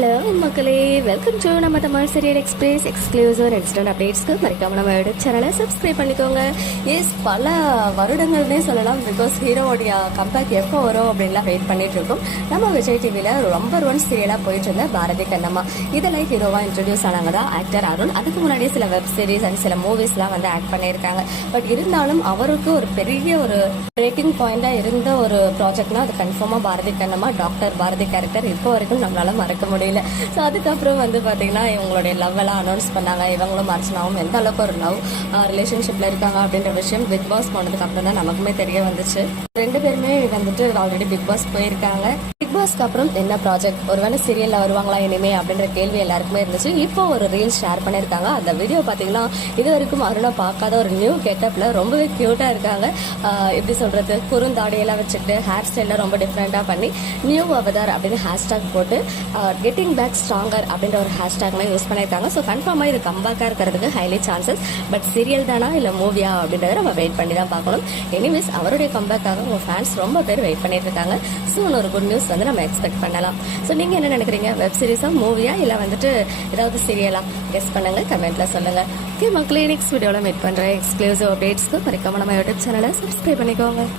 Hello மக்களே. Welcome to நம்ம Tamil serial express exclusive instant அப்டேட்ஸ்க்கு மறக்காம நம்ம யூடியூப் சேனலை சப்ஸ்கிரைப் பண்ணிக்கோங்க. எஸ் பல வருடங்கள்னே சொல்லலாம் பிகாஸ் ஹீரோவுடைய கம்பேக் எப்போ வரும் அப்படின்லாம் வெயிட் பண்ணிட்டு இருக்கோம். நம்ம விஜய் டிவியில் ரொம்ப ஒன் சீரியலாக போயிட்டு இருந்த பாரதி கண்ணம்மா. இதில் ஹீரோவாக இன்ட்ரடியூஸ் ஆனாங்க தான் ஆக்டர் அருண். அதுக்கு முன்னாடியே சில வெப் சீரிஸ் அண்ட் சில மூவிஸ்லாம் வந்து ஆக்ட் பண்ணியிருக்காங்க. பட் இருந்தாலும் அவருக்கு ஒரு பெரிய ஒரு பிரேக்கிங் பாயிண்டாக இருந்த ஒரு ப்ராஜெக்ட்னா அது கன்ஃபார்மாக பாரதி கண்ணம்மா டாக்டர் பாரதி கேரக்டர் இப்போ வரைக்கும் நம்மளால மறக்க முடியும் முடியல ஸோ அதுக்கப்புறம் வந்து பார்த்தீங்கன்னா இவங்களுடைய லவ் எல்லாம் அனௌன்ஸ் பண்ணாங்க. இவங்களும் அர்ச்சனாவும் எந்த அளவுக்கு ஒரு லவ் ரிலேஷன்ஷிப்பில் இருக்காங்க அப்படின்ற விஷயம் பிக் பாஸ் போனதுக்கு அப்புறம் தான் நமக்குமே தெரிய வந்துச்சு. ரெண்டு பேருமே வந்துட்டு ஆல்ரெடி பிக் பாஸ் போயிருக்காங்க. பிக் பாஸ்க்கு அப்புறம் என்ன ப்ராஜெக்ட் ஒருவேளை சீரியலில் வருவாங்களா இனிமே அப்படின்ற கேள்வி எல்லாருக்குமே இருந்துச்சு. இப்போ ஒரு ரீல்ஸ் ஷேர் பண்ணியிருக்காங்க அந்த வீடியோ பார்த்தீங்கன்னா இது வரைக்கும் அருணா பார்க்காத ஒரு நியூ கெட்டப்ல ரொம்பவே க்யூட்டாக இருக்காங்க. எப்படி சொல்கிறது குறுந்தாடியெல்லாம் வச்சுட்டு ஹேர் ஸ்டைலில் ரொம்ப டிஃப்ரெண்டாக பண்ணி நியூ அவதார் அப்படின்னு ஹேஷ்டாக் போட்டு கெட்டிங் பேக் ஸ்ட்ராங்கர் அப்படின்ற ஒரு ஹேஷ்டாக்மே யூஸ் பண்ணியிருக்காங்க. ஸோ கன்ஃபார்மாக இது கம்பேக்காக இருக்கிறதுக்கு ஹைலி சான்சஸ் பட் சீரியல் தானா இல்லை மூவியா அப்படின்றத நம்ம வெயிட் பண்ணி தான் பார்க்கணும். எனிவேஸ் அவருடைய கம்பேக்காக உங்கள் ஃபேன்ஸ் ரொம்ப பேர் வெயிட் பண்ணிட்டு இருக்காங்க. ஸோ ஒரு குட் நியூஸ் வந்து நம்ம எக்ஸ்பெக்ட் பண்ணலாம். ஸோ நீங்கள் என்ன நினைக்கிறீங்க? வெப் சீரிஸா மூவியா இல்லை வந்துட்டு ஏதாவது சீரியலா கெஸ் பண்ணுங்க கமெண்ட்ல சொல்லுங்க. ஓகே மக்களே நெக்ஸ்ட் வீடியோவில் மீட் பண்ணுறேன் எக்ஸ்க்ளூசிவ் அப்டேட்ஸ்க்கு மறக்காம நம்ம யூடியூப் சேனலை சப்ஸ்கிரைப் பண்ணிக்கோங்க.